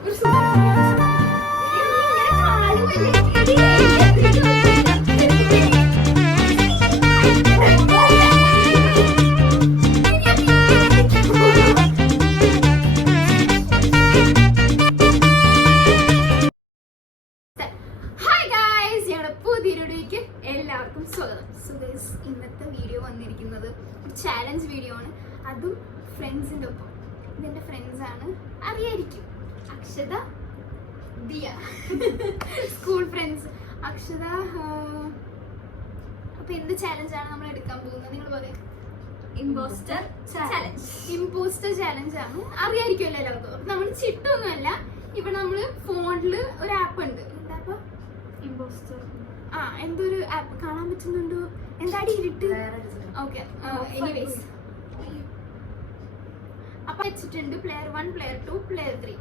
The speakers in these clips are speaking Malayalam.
എല്ലാവർക്കും സ്വാഗതം. സോ ഗൈസ്, ഇന്നത്തെ വീഡിയോ വന്നിരിക്കുന്നത് ചാലഞ്ച് വീഡിയോ ആണ്. അതും ഫ്രണ്ട്സിൻ്റെ ഒപ്പം. ഇതെൻ്റെ ഫ്രണ്ട്സാണ്, അറിയായിരിക്കും. Akshata, Diya, school friends. അക്ഷത. അപ്പൊ എന്ത് ചാലഞ്ചാണ് നമ്മൾ എടുക്കാൻ പോകുന്നത്? നിങ്ങൾ പറയാം. Impostor challenge. ഇമ്പോസ്റ്റർ ചാലഞ്ച് ആണ്, അറിയായിരിക്കുമല്ലോ എല്ലാവർക്കും. നമ്മൾ ചിട്ടൊന്നുമല്ല. ഇവിടെ നമ്മള് ഫോണില് ഒരു ആപ്പ് ഉണ്ട്. എന്താ ഇമ്പോസ്റ്റർ? എന്തൊരു ആപ്പ് കാണാൻ പറ്റുന്നുണ്ടോ? എന്താടി ഇരുട്ട്? ഓക്കെ, എനിവേസ് അപ്പൊ വെച്ചിട്ടുണ്ട് പ്ലെയർ 1, പ്ലെയർ 2, പ്ലെയർ 3.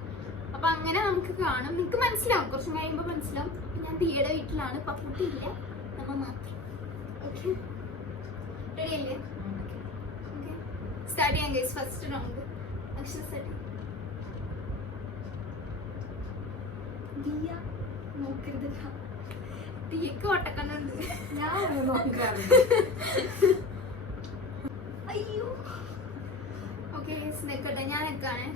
അപ്പൊ അങ്ങനെ നമുക്ക് കാണും. നിങ്ങക്ക് മനസ്സിലാവും, കുറച്ചും കഴിയുമ്പോ മനസ്സിലാവും. ഞാൻ ദിയയുടെ വീട്ടിലാണ്, പപ്പുട്ടിയില്ല, നമ്മ മാത്രം. ഓക്കെ, റെഡി അല്ലേ? ഓക്കെ, സ്റ്റാർട്ട് ചെയ്യാം guys. First round Akshara start. Diya നോക്കരുത്. ദിയക്ക് ഓട്ടക്കണ്ണുണ്ട്. ഞാൻ അയ്യോ. ഓക്കെ, നിൽക്കട്ടെ, ഞാൻ നിൽക്കാണ്.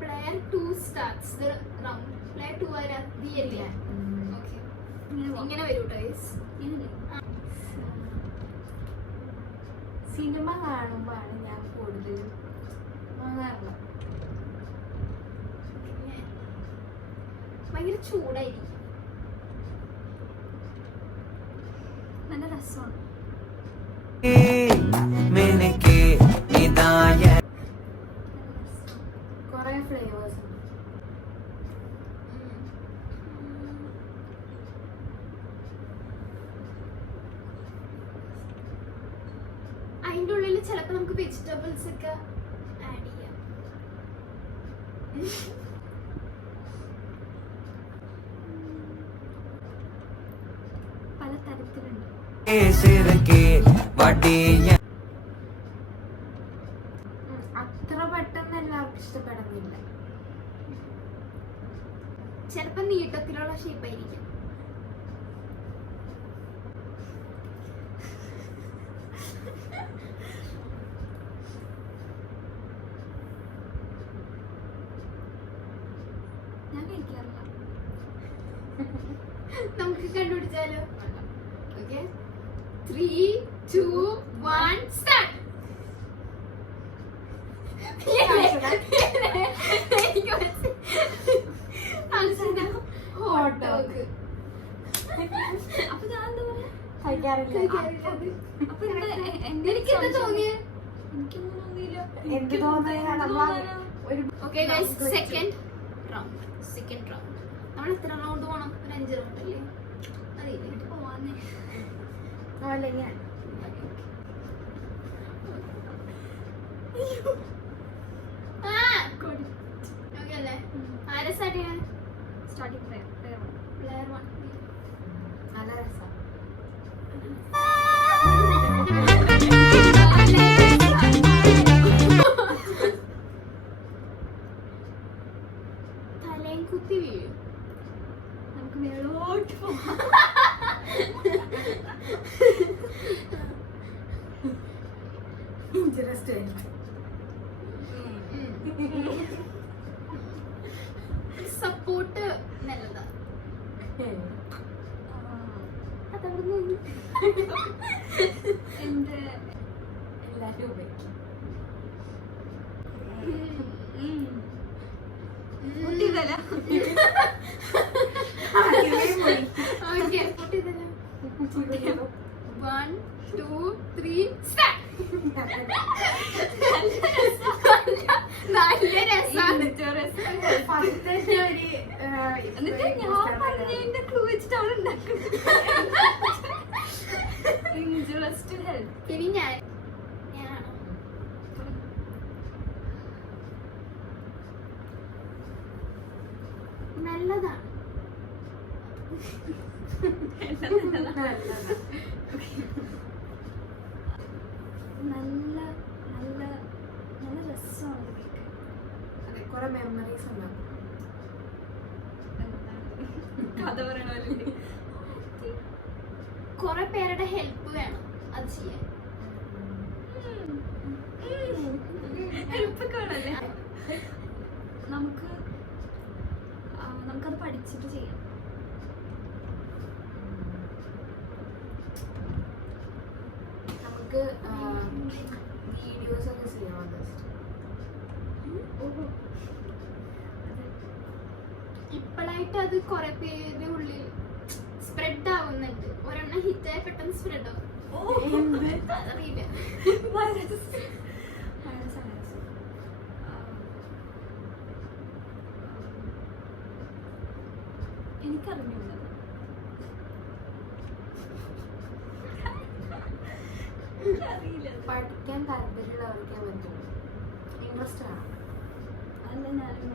Player 2 starts the round. Player 2 ആരാ? ദിയല്ലേ? ഓക്കെ, ഇങ്ങനെ വരൂട്ടോ ഗൈസ്. സിനിമ കാണുമ്പോഴാണ് ഞാൻ കൂടുതൽ വാങ്ങാറുള്ളത്. ഭയങ്കര ചൂടായിരിക്കും, നല്ല രസമാണ്. കൊറേ ഫ്ലേവേഴ്സ് ഉണ്ട്. അതിൻ്റെ ഉള്ളിൽ ചിലപ്പോ നമുക്ക് വെജിറ്റബിൾസ് ഒക്കെ ആഡ് ചെയ്യാം. പല തരത്തിലുണ്ട്. അത്ര പെട്ടെന്ന് എല്ലാവർക്കും ഇഷ്ടപ്പെടുന്നില്ല. ചിലപ്പോ നീട്ടത്തിലുള്ള ഷേപ്പ് ആയിരിക്കും. ഞാൻ കഴിക്കാറില്ല. നമുക്ക് കണ്ടുപിടിച്ചാലോ? Okay, 3, 2, 1 start. Hot dog. അപ്പൊ ഞാൻ എന്താ പറയാ? കഴിക്കാറില്ല. എനിക്കെന്താ തോന്നിയത്? എനിക്കൊന്നും തോന്നിയില്ല. എന്ത് തോന്നിയാ? Okay guys, second round. നമ്മൾ എത്ര റൗണ്ട് പോകണം? ഒരു 5 റൗണ്ട് അല്ലേ? അതിലേക്ക് പോവാന്നേ. അല്ല, ഞാൻ ഓക്കെ അല്ലേ? ആരെ സ്റ്റാർട്ട് ചെയ്യാൻ? Starting player 1. നല്ല രസം. തലയും കുത്തി വീഴും. നമുക്ക് മേളോട്ട് പോവാം. സപ്പോർട്ട് നല്ലതാ. അതവിടെ എന്റെ എല്ലാരും ഉപയോഗിക്കും. Okay, 1, 2, 3 start. നല്ല രസമാണ്. എന്നിട്ട് ഞാൻ പറഞ്ഞതിന്റെ ക്ലൂ വെച്ചിട്ടാണ് ഉണ്ടാക്കുന്നത്. ഇനി ഞാനാണോ? നല്ലതാണ്. നല്ല നല്ല നല്ല രസമാണ്. കുറെ മെമ്മറീസ് ഉണ്ടാവും. കഥ പറയണല്ലേ. കുറെ പേരുടെ ഹെൽപ്പ് വേണം അത് ചെയ്യാൻ. എളുപ്പക്കാണല്ലേ. നമുക്കത് പഠിച്ചിട്ട് ചെയ്യാം. നമുക്ക് വീഡിയോസ് ഒക്കെ ചെയ്യാം. ഇപ്പോഴായിട്ട് അത് കുറെ പേരുടെ ഉള്ളിൽ സ്പ്രെഡ് ആവുന്നുണ്ട്. ഒരെണ്ണം ഹിറ്റായി പെട്ടെന്ന് സ്പ്രെഡ് ആവും. അതറിയില്ല. എനിക്കറിഞ്ഞൂല. എനിക്കറിയില്ല. പഠിക്കാൻ താല്പര്യമുള്ളവർക്കേ പറ്റുള്ളൂ. ഇൻട്രസ്റ്റ് ആണ്. അതല്ല ഞാനും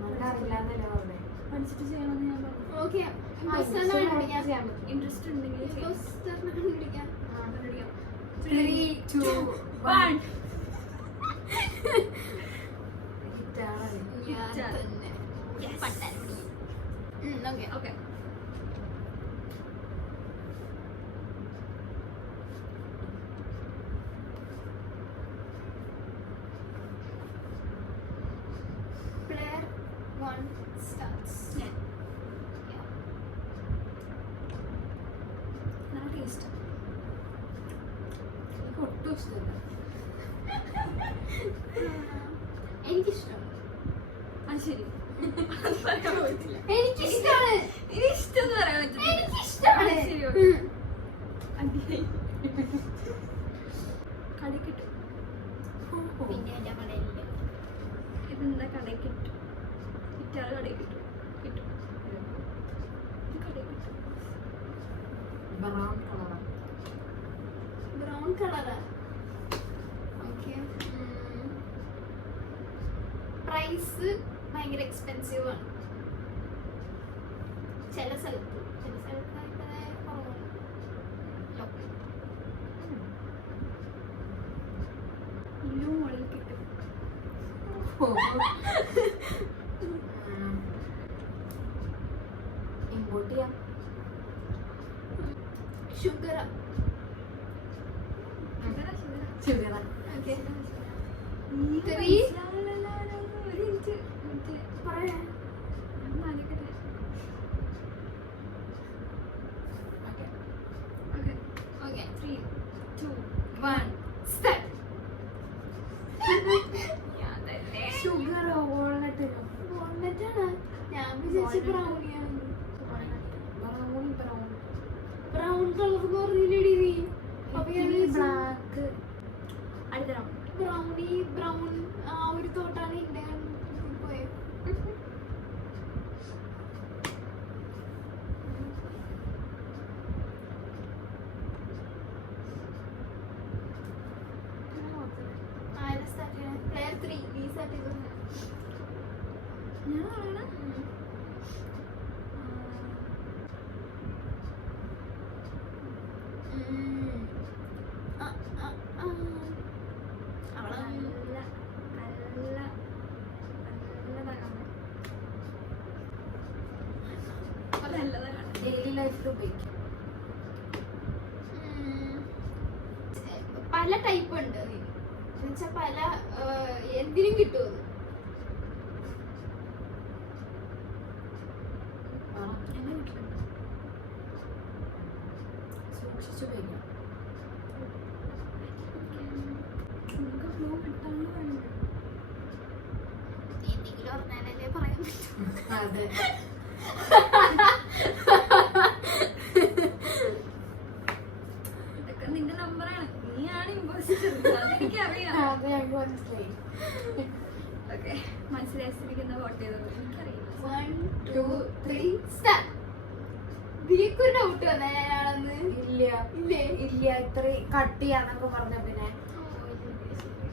നമുക്ക് അറിയില്ലാന്നല്ലേ പറഞ്ഞേ. പഠിച്ചിട്ട് ചെയ്യണമെന്ന് ഞാൻ പറഞ്ഞു. ഓക്കെ ചെയ്യാൻ പറ്റും. ഇൻട്രസ്റ്റ് ഉണ്ടെങ്കിൽ ചെയ്യാം. കണ്ടുപിടിക്കാം. 3, 2, 1 ഹിറ്റാണ്. ഞാൻ തന്നെ. പട്ടാരമുടി. Okay okay. Player 1 starts. ഞാൻ നല്ല ടേസ്റ്റ്. എനിക്ക് ഒട്ടും ഇഷ്ടമില്ല. എനിക്കിഷ്ടമാണ്. അത് ശരി. എനിക്കിഷ്ടമാണ്. ഇഷ്ടം എന്ന് പറയാൻ പറ്റില്ല. എനിക്കിഷ്ടമാണ്. ശരി. അടിയായി. കടയിൽ കിട്ടും. പിന്നെ എന്റെ കടയില്ല. ഇതെന്താ കടയിൽ കിട്ടും. കിട്ടാറ് കടയിൽ കിട്ടും. കിട്ടും. ഇത് കടയിൽ കിട്ടും. ബ്രൗൺ കളറാണ്. ബ്രൗൺ കളറാ. ഓക്കെ. പ്രൈസ് ഭയങ്കര എക്സ്പെൻസീവ് ആണ്. ചില സ്ഥലത്ത് കുറവാണ്. ഇന്നും മുകളിൽ കിട്ടും. ഇമ്പോർട്ട് ചെയ്യാം. ഷുഗറാ. ഷുഗറാ. ഓക്കെ. നീ Three. ഒരു മിനിറ്റ്. പറയാം. നാലിക്കട്ടെ. ഓക്കെ. ഓക്കെ. ഓക്കെ. 3, 2, 1 സ്റ്റാർട്ട്. ഞാൻ തന്നെ. ഷുഗറോ വാൾനട്ടിനോ? വാൾനട്ടാണ്. ഞാൻ വിചാരിച്ചു ബ്രൗണിയാണ്. ബ്രൗൺ ബ്രൗൺ ബ്രൗൺ കളർ എന്ന് പറഞ്ഞില്ലേടി നീ? അപ്പൊ ഞാൻ ബ്ലാക്ക്. അടുത്ത round. ബ്രൗണി ബ്രൗൺ ആ ഒരു തോട്ടാണ് എന്റെ പോയത്. ആരെ സ്റ്റാർട്ട് ചെയ്യണം? പ്ലെയർ 3 നീ സ്റ്റാർട്ട് ചെയ്തോ. ഞാൻ പറയണ അവളെ ഡെയിലി ലൈഫിൽ ഉപയോഗിക്കാം. പല ടൈപ്പ് ഉണ്ട്. എന്നുവെച്ചാ പല എന്തിനും കിട്ടും. എന്റെ വീട്ടിലുണ്ട്. സൂക്ഷിച്ചു ഉപയോഗിക്കാം. നിങ്ങൾക്ക് ഫ്ലോ കിട്ടാന്ന് പറയുന്നത്. എന്തെങ്കിലും പറഞ്ഞാലല്ലേ പറയാൻ പറ്റും. അതെ. ഇതൊക്കെ നിന്റെ നമ്പറാണ്. നീയാണ് ഇമ്പോസിറ്റർ. അതെനിക്കറിയാം. അത് ഞങ്ങൾക്ക് മനസ്സിലായി. ഓക്കെ. മനസ്സിലായിരിക്കുന്ന വോട്ട് ചെയ്തത് എനിക്കറിയില്ല. 1 2 3 സ്റ്റാർട്ട്. ദിയക്കൊരു ഡൗട്ട് വന്നയാളെന്ന്. ഇല്ല ഇല്ലേ? ഇല്ല. ഇത്ര കട്ട് ചെയ്യാന്നൊക്കെ പറഞ്ഞ പിന്നെ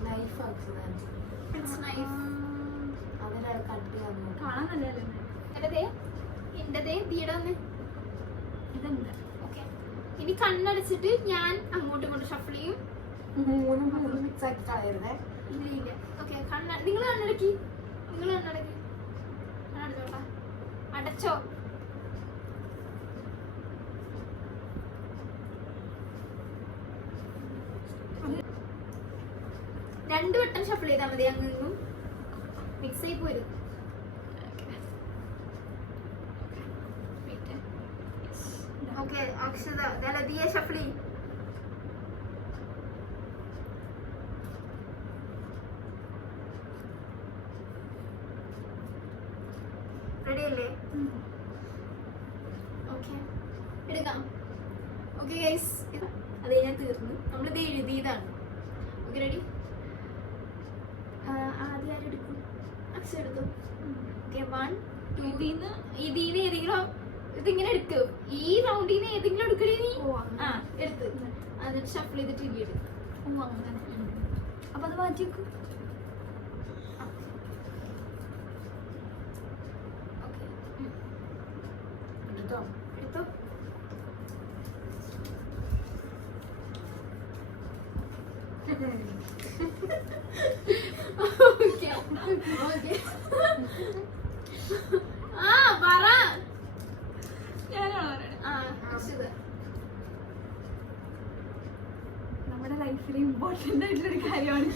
നൈഫ് ആക്കുന്നത് It's nice. അതിലത് കട്ട് ചെയ്യാൻ കാണാൻ നല്ലതല്ലേ? എന്റേതേ എന്റേതേ ദിയുടെ വന്ന്. ഇതെന്താ? ഓക്കെ. ഇനി കണ്ണടച്ചിട്ട് ഞാൻ അങ്ങോട്ടും ഇങ്ങോട്ടും ഷഫിൾ ചെയ്യും. 3 മിക്സ് ആക്കി കളയരുതേ. ഇല്ല. ഓക്കെ. നിങ്ങൾ കണ്ണടക്കി. നിങ്ങൾ കണ്ണടക്ക്. അടച്ചോട്ടാ. അടച്ചോ. രണ്ടു വട്ടം ഷഫിൾ ചെയ്താൽ മതി. അങ്ങ് മിക്സ് ആയി പോരും. ഓക്കെ അക്ഷത ദലദിയ ഷഫിൾ ചെയ്യും. റെഡി അല്ലേ? ഓക്കെ എടുക്കാം. ഓക്കെ ഗൈസ്, അത് ഞാൻ തീർന്നു. നമ്മളിത് എഴുതിയതാണ്. Okay ready? ആദ്യം ആരെടുക്കും? അക്ഷ എടുത്തു. ഓക്കെ 1 2 ഇതിന്ന് ഏതെങ്കിലും ഇതിങ്ങനെ എടുക്കും. ഈ റൗണ്ടിൽ നിന്ന് ഏതെങ്കിലും എടുക്കണേ നീ. ആ എടുത്ത് എന്നിട്ട് ഷഫിൾ ചെയ്തിട്ട് ഇനി എടുക്കും. ഓ അങ്ങനെ. അപ്പൊ അത് മാറ്റി വെക്കും. എടുത്തോ? എടുത്തോ. Okay okay. ആ പറ. ഞാനാണോ പറയണേ? ആ അക്ഷത. നമ്മുടെ ലൈഫിൽ ഇമ്പോർട്ടന്റ് ആയിട്ടുള്ളൊരു കാര്യമാണ്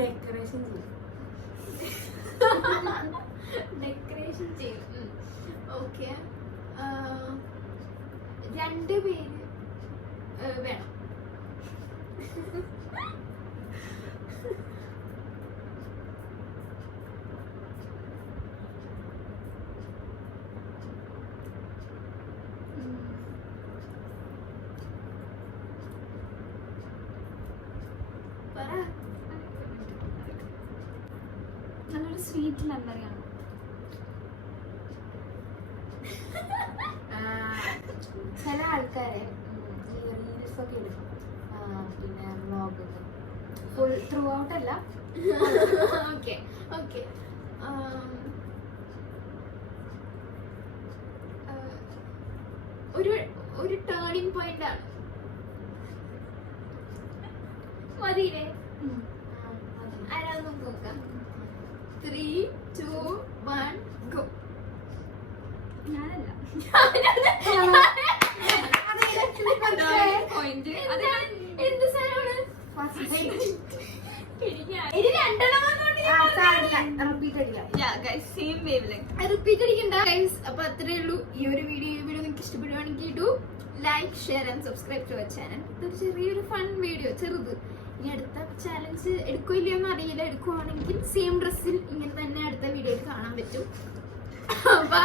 ഡെക്കറേഷൻ ചെയ്യും. ഡെക്കറേഷൻ ചെയ്യും. ഓക്കെ. 2 പേര് വേണം. പറ. നല്ലൊരു സ്വീറ്റ് മെമ്മറിയാണ്. ചില ആൾക്കാരെ ഈ റീൽസ് ഒക്കെ എടുക്കും, പിന്നെ വ്ളോഗ് ഫുൾ ത്രൂ ഔട്ട് അല്ല. Okay okay. ഒരു ടേണിംഗ് പോയിന്റ് ആണ്. മതിയില്ലേ? ആരാന്ന് നമുക്ക് നോക്കാം. 3 2 1 ഗോ. ഞാനല്ല. എന്ത് സാധനമാണ്? റിപ്പീറ്റ് അടിക്കണ്ട ഗൈസ്. അപ്പൊ അത്രേ ഉള്ളൂ ഈ ഒരു വീഡിയോ. നിങ്ങൾക്ക് ഇഷ്ടപ്പെടുവാണെങ്കിൽ do like share and subscribe to our channel. ഇതൊരു ചെറിയൊരു ഫൺ വീഡിയോ, ചെറുത്. ഇനി അടുത്ത ചാലഞ്ച് എടുക്കോ ഇല്ലയോ എന്ന് അറിയില്ല. എടുക്കുവാണെങ്കിൽ സെയിം ഡ്രസ്സിൽ ഇങ്ങനെ തന്നെ അടുത്ത വീഡിയോയിൽ കാണാൻ പറ്റും. അപ്പൊ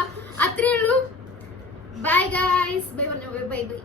അത്രേ ഉള്ളൂ. Bye guys. ബൈ പറഞ്ഞു. Bye bye.